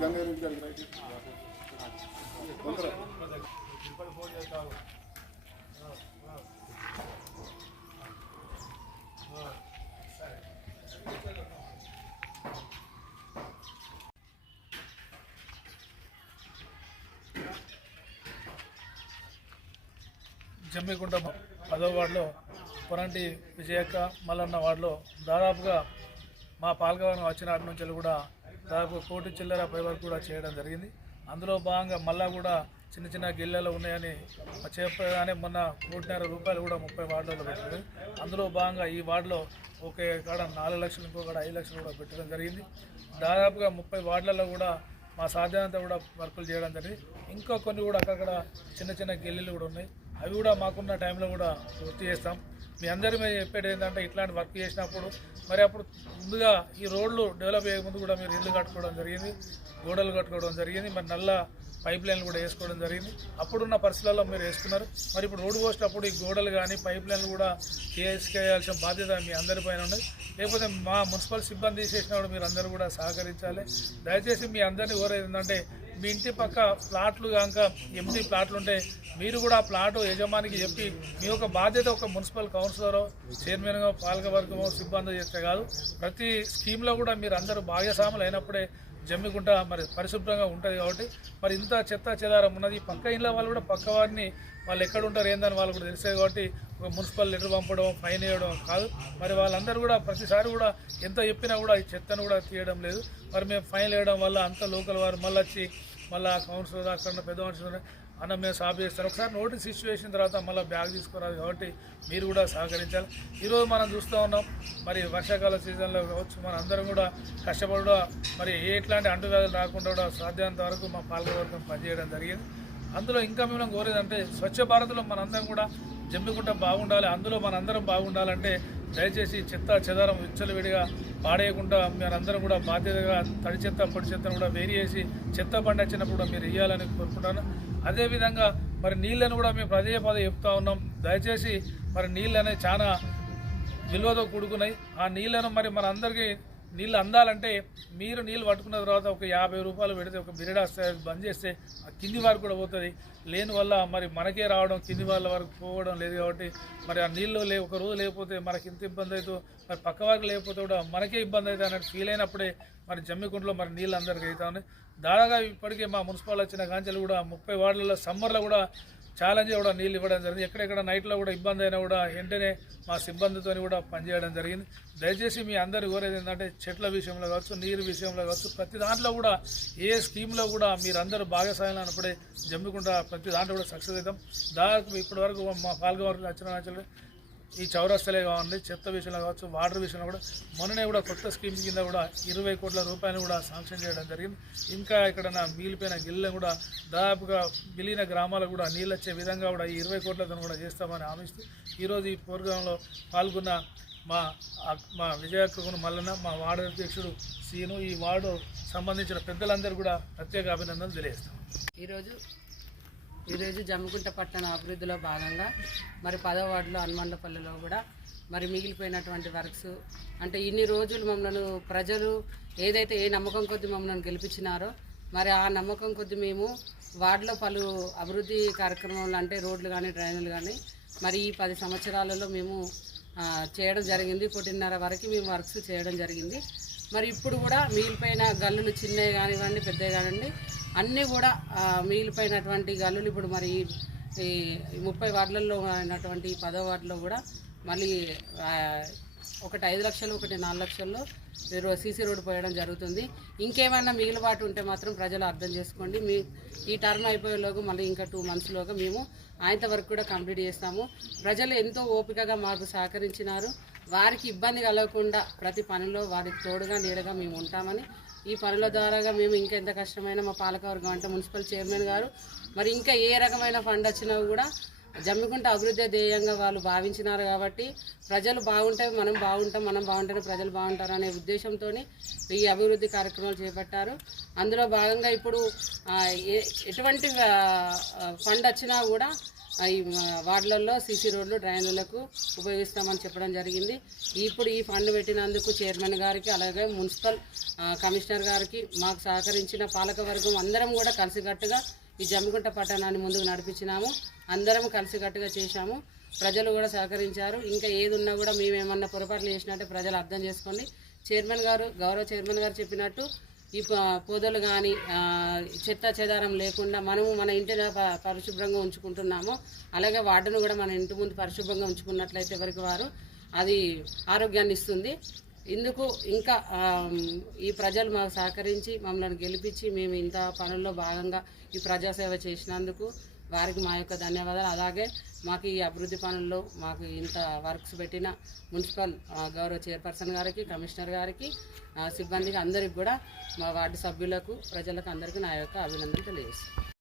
గంగారు ఇంటికి రైట్ తొందర జమ్మికుంట పదో వార్డులో పొరంటి విజయక్క మల్లన్న వార్డులో దాదాపుగా మా పాల్గొన వచ్చిన నాటి నుంచి కూడా దాదాపు కోటి చిల్లర పై వరకు కూడా చేయడం జరిగింది. అందులో భాగంగా మళ్ళా కూడా చిన్న చిన్న గిల్లెలు ఉన్నాయని చెప్పగానే మొన్న కోటిన్నర రూపాయలు కూడా ముప్పై వార్డులలో పెట్టింది అందులో భాగంగా ఈ వార్డులో ఒకే కాడ నాలుగు లక్షలు ఇంకో కాడ ఐదు లక్షలు కూడా పెట్టడం జరిగింది. దాదాపుగా ముప్పై వార్డులలో కూడా మా సాధ్యమంత కూడా వర్కులు చేయడం జరిగింది. ఇంకా కొన్ని కూడా అక్కడక్కడ చిన్న చిన్న గిల్లెలు కూడా ఉన్నాయి. అవి కూడా మాకున్న టైంలో కూడా పూర్తి చేస్తాం. మీ అందరి మీద చెప్పేది ఏంటంటే ఇట్లాంటి వర్క్ చేసినప్పుడు మరి అప్పుడు ముందుగా ఈ రోడ్లు డెవలప్ అయ్యే ముందు కూడా మీరు ఇల్లు కట్టుకోవడం జరిగింది గోడలు కట్టుకోవడం జరిగింది మరి నల్ల పైప్ లైన్లు కూడా వేసుకోవడం జరిగింది. అప్పుడున్న పరిస్థితులలో మీరు వేసుకున్నారు. మరి ఇప్పుడు రోడ్డు పోసినప్పుడు ఈ గోడలు కానీ పైప్ లైన్లు కూడా చేసుకేయాల్సిన బాధ్యత మీ అందరి పైన ఉన్నది. లేకపోతే మా మున్సిపల్ సిబ్బంది చేసినప్పుడు మీరు అందరూ కూడా సహకరించాలి. దయచేసి మీ అందరినీ కోరేది ఏంటంటే మీ ఇంటి పక్క ప్లాట్లు కనుక ఎంటీ ప్లాట్లు ఉంటే మీరు కూడా ఆ ప్లాట్ యజమానికి చెప్పి మీ యొక్క బాధ్యత ఒక మున్సిపల్ కౌన్సిలర్ చైర్మన్గా పాలకవర్గమో సిబ్బంది చేస్తే కాదు. ప్రతి స్కీమ్లో కూడా మీరు అందరూ భాగస్వాములు అయినప్పుడే జమ్మికుంట మరి పరిశుభ్రంగా ఉంటుంది కాబట్టి. మరి ఇంత చెత్త చెదారం ఉన్నది. పక్క ఇళ్ళ వాళ్ళు కూడా పక్క వారిని వాళ్ళు ఎక్కడ ఉంటారు ఏందని వాళ్ళు కూడా తెలిసేది కాబట్టి ఒక మున్సిపల్ లెటర్ పంపడం ఫైన్ వేయడం కాదు. మరి వాళ్ళందరూ కూడా ప్రతిసారి కూడా ఎంత చెప్పినా కూడా ఈ చెత్తను కూడా తీయడం లేదు. మరి మేము ఫైన్ వేయడం వల్ల అంత లోకల్ వారు మళ్ళీ వచ్చి మళ్ళీ కౌన్సిలర్ అక్కడ పెద్ద మనుషులు అన్న మేము సాఫ్ చేస్తారు. ఒకసారి నోటీస్ ఇష్యూ చేసిన తర్వాత మళ్ళీ బ్యాగ్ తీసుకురాదు కాబట్టి మీరు కూడా సహకరించాలి. ఈరోజు మనం చూస్తూ ఉన్నాం మరి వర్షాకాల సీజన్లో కావచ్చు మన అందరం కూడా కష్టపడి కూడా మరి ఎట్లాంటి అంటువ్యాధులు రాకుండా కూడా సాధ్యమైనంత వరకు మా పాలకవర్గం పనిచేయడం జరిగింది. అందులో ఇంకా మేము కోరేదంటే స్వచ్ఛ భారత్లో మనందరం కూడా జమ్మికుంట బాగుండాలి అందులో మనందరం బాగుండాలంటే దయచేసి చెత్త చెదారం విచ్చలవిడిగా పాడేయకుండా మీరందరం కూడా బాధ్యతగా తడి చెత్త పొడి చెత్తను కూడా వేరు చేసి చెత్త బండి వచ్చినప్పుడు మీరు ఇవ్వాలని కోరుకుంటాను. అదేవిధంగా మరి నీళ్ళను కూడా మేము పదే పదే చెప్తా ఉన్నాం. దయచేసి మరి నీళ్ళు అనేవి చాలా విలువతో కూడుకున్నాయి. ఆ నీళ్ళను మరి మనందరికీ నీళ్ళు అందాలంటే మీరు నీళ్ళు పట్టుకున్న తర్వాత ఒక యాభై రూపాయలు పెడితే ఒక బిరడా అది బంద్ చేస్తే ఆ కింది వరకు కూడా పోతుంది. లేని వల్ల మరి మనకే రావడం కింది వాళ్ళ వరకు పోవడం లేదు కాబట్టి మరి ఆ నీళ్ళు లే ఒక రోజు లేకపోతే మనకి ఇంత ఇబ్బంది అవుతుంది మరి పక్క వారికి లేకపోతే కూడా మనకే ఇబ్బంది అవుతుంది అన్నట్టు ఫీల్ అయినప్పుడే మరి జమ్మికుంటలో మరి నీళ్ళు అందరికీ అవుతా ఉన్నాయి దాదాగా ఇప్పటికే మా మున్సిపల్ వచ్చిన కాంచెలు కూడా ముప్పై వార్డులలో సమ్మర్లో కూడా ఛాలెంజ్ కూడా నీళ్ళు ఇవ్వడం జరిగింది. ఎక్కడెక్కడ నైట్లో కూడా ఇబ్బంది అయినా కూడా వెంటనే మా సిబ్బందితో కూడా పనిచేయడం జరిగింది. దయచేసి మీ అందరు కోరేది ఏంటంటే చెట్ల విషయంలో కావచ్చు నీరు విషయంలో కావచ్చు ప్రతి దాంట్లో కూడా ఏ స్కీమ్లో కూడా మీరందరూ భాగస్వామ్యం అన్నప్పుడే జమ్మికుండా ప్రతి దాంట్లో కూడా సక్సెస్ అవుతాం. దాదాపు ఇప్పటి వరకు మా పాల్గొవరకు వచ్చిన ఈ చౌరస్తలే కావండి చెత్త విషయంలో కావచ్చు వాటర్ విషయంలో కూడా మొన్ననే కూడా కొత్త స్కీమ్ కింద కూడా ఇరవై కోట్ల రూపాయలు కూడా శాంక్షన్ చేయడం జరిగింది. ఇంకా ఇక్కడ మిగిలిపోయిన గిళ్ళను కూడా దాదాపుగా మిగిలిన గ్రామాలకు కూడా నీళ్ళు వచ్చే విధంగా కూడా ఈ ఇరవై కోట్లతో కూడా చేస్తామని హామీస్తూ ఈరోజు ఈ ప్రోగ్రాంలో పాల్గొన్న మా మా విజయకును మల్లన్న మా వార్డు అధ్యక్షుడు సీను ఈ వార్డు సంబంధించిన పెద్దలందరూ కూడా ప్రత్యేక అభినందనలు తెలియజేస్తాం ఈరోజు ఈరోజు జమ్మికుంట పట్టణ అభివృద్ధిలో భాగంగా మరి పదో వార్డులో హనుమండపల్లిలో కూడా మరి మిగిలిపోయినటువంటి వర్క్స్. అంటే ఇన్ని రోజులు మమ్మల్ని ప్రజలు ఏదైతే ఏ నమ్మకం కొద్ది మమ్మల్ని గెలిపించినారో మరి ఆ నమ్మకం కొద్ది మేము వార్డులో పలు అభివృద్ధి కార్యక్రమాలు అంటే రోడ్లు కానీ డ్రైనులు కానీ మరి ఈ పది సంవత్సరాలలో మేము చేయడం జరిగింది. ఒకటిన్నర వరకు మేము వర్క్స్ చేయడం జరిగింది. మరి ఇప్పుడు కూడా మిగిలిపోయిన గల్లులు చిన్నవి కానివ్వండి పెద్దవి కానివ్వండి అన్నీ కూడా మిగిలిపోయినటువంటి గల్లులు ఇప్పుడు మరి ఈ ముప్పై వార్డులలో అయినటువంటి పదో వార్డులో కూడా మళ్ళీ ఒకటి ఐదు లక్షలు ఒకటి నాలుగు లక్షల్లో మీరు సీసీ రోడ్డు పోయడం జరుగుతుంది. ఇంకేమైనా మిగిలిబాటు ఉంటే మాత్రం ప్రజలు అర్థం చేసుకోండి. మీ ఈ టర్మ్ అయిపోయేలోగా మళ్ళీ ఇంకా టూ మంత్స్లోగా మేము ఆయంత వరకు కూడా కంప్లీట్ చేస్తాము. ప్రజలు ఎంతో ఓపికగా మాకు సహకరించినారు. వారికి ఇబ్బంది కలగకుండా ప్రతి పనిలో వారికి తోడుగా నీడగా మేము ఉంటామని ఈ పనుల ద్వారాగా మేము ఇంకా ఎంత కష్టమైన మా పాలకవర్గం అంటే మున్సిపల్ చైర్మన్ గారు. మరి ఇంకా ఏ రకమైన ఫండ్ వచ్చినా కూడా జమ్మికుంట అభివృద్ధి ధ్యేయంగా వాళ్ళు భావించినారు కాబట్టి ప్రజలు బాగుంటే మనం బాగుంటాం మనం బాగుంటేనే ప్రజలు బాగుంటారు అనే ఉద్దేశంతో ఈ అభివృద్ధి కార్యక్రమాలు చేపట్టారు. అందులో భాగంగా ఇప్పుడు ఏ- ఎటువంటి ఫండ్ వచ్చినా కూడా ఆ, ఈ వార్డులలో సీసీ రోడ్లు డ్రైనులకు ఉపయోగిస్తామని చెప్పడం జరిగింది. ఇప్పుడు ఈ ఫండ్ పెట్టినందుకు చైర్మన్ గారికి అలాగే మున్సిపల్ కమిషనర్ గారికి మాకు సహకరించిన పాలకవర్గం అందరం కూడా కలిసికట్టుగా ఈ జమ్మికుంట పట్టణాన్ని ముందుకు నడిపించినాము. అందరం కలిసికట్టుగా చేశాము. ప్రజలు కూడా సహకరించారు. ఇంకా ఏది ఉన్నా కూడా మేమేమన్నా పొరపాట్లు చేసినట్టే ప్రజలు అర్థం చేసుకోండి. చైర్మన్ గారు గౌరవ చైర్మన్ గారు చెప్పినట్టు ఈ ప- పొదలు కానీ చెత్త చెదారం లేకుండా మనము మన ఇంటిని ప- పరిశుభ్రంగా ఉంచుకుంటున్నాము. అలాగే వార్డును కూడా మన ఇంటి ముందు పరిశుభ్రంగా ఉంచుకున్నట్లయితే ఎవరికి వారు అది ఆరోగ్యాన్ని ఇస్తుంది. ఇందుకు ఇంకా ఈ ప్రజలు మాకు సహకరించి మమ్మల్ని గెలిపించి మేము ఇంత పనుల్లో భాగంగా ఈ ప్రజాసేవ చేసినందుకు వారికి మా యొక్క ధన్యవాదాలు. అలాగే మాకు ఈ అభివృద్ధి పనుల్లో మాకు ఇంత వర్క్స్ పెట్టిన మున్సిపల్ గౌరవ చైర్పర్సన్ గారికి కమిషనర్ గారికి సిబ్బందికి అందరికి కూడా మా వార్డు సభ్యులకు ప్రజలకు అందరికీ నా యొక్క అభినందనలు తెలియజేస్తాను